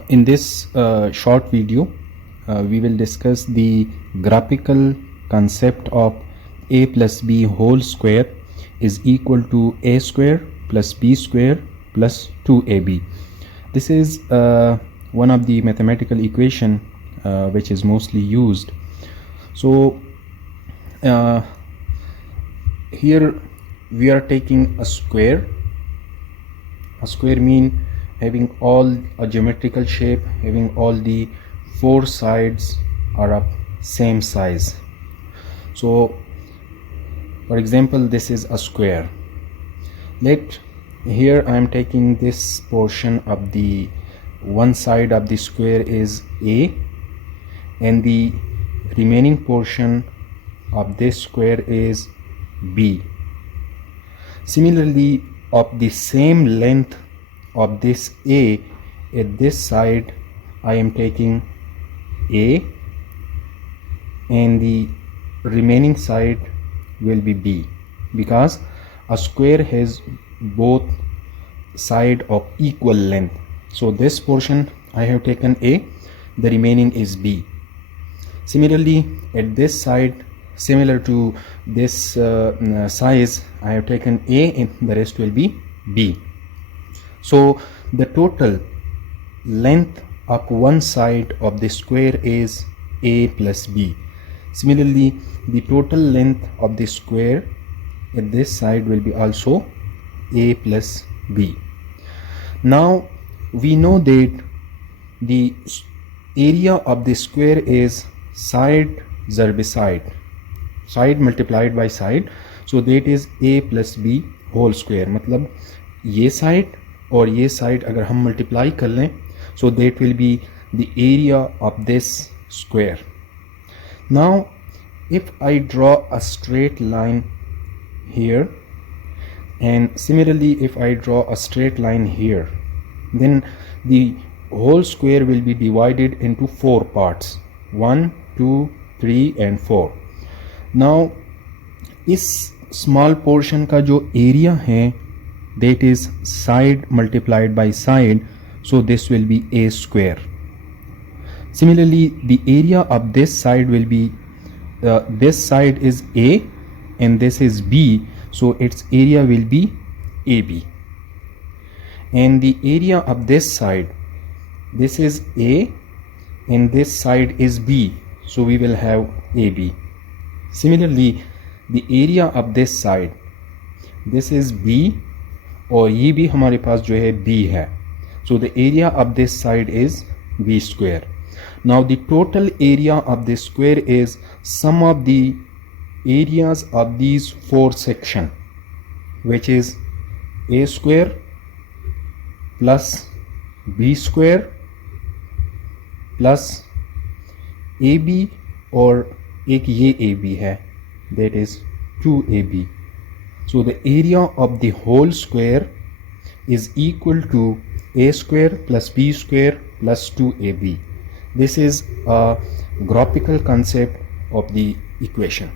In this short video, we will discuss the graphical concept of a plus b whole square is equal to a square plus b square plus 2ab. This is one of the mathematical equation which is mostly used. So here we are taking a square. A square mean having all a geometrical shape, having all the four sides are of same size. So for example, this is a square. Here I am taking this portion of the one side of the square is a, and the remaining portion of this square is b. Similarly, of the same length of this a, at this side I am taking a, and the remaining side will be b, because a square has both side of equal length. So this portion I have taken a, the remaining is b. Similarly, at this side, similar to this size, I have taken a and the rest will be b. So the total length of one side of the square is a plus b. Similarly, the total length of the square at this side will be also a plus b. Now we know that the area of the square is side zarb side multiplied by side, so that is a plus b whole square. मतलब ये side और ये side अगर हम multiply कर लें, so that will be the area of this square. Now if I draw a straight line here, and similarly if I draw a straight line here, then the whole square will be divided into four parts, 1, 2, 3 and 4. Now इस small portion का जो area है, that is side multiplied by side, so this will be a square. Similarly, the area of this side will be this side is a and this is b, so its area will be ab. And the area of this side, this is a and this side is b, so we will have ab. Similarly, the area of this side, this is b और ये भी हमारे पास जो है b है, so the area of this side is b square. Now the total area of this square is sum of the areas of these four sections, which is a square plus b square plus ab, और एक ये ab है, that is 2ab. So the area of the whole square is equal to a square plus b square plus 2ab. This is a graphical concept of the equation.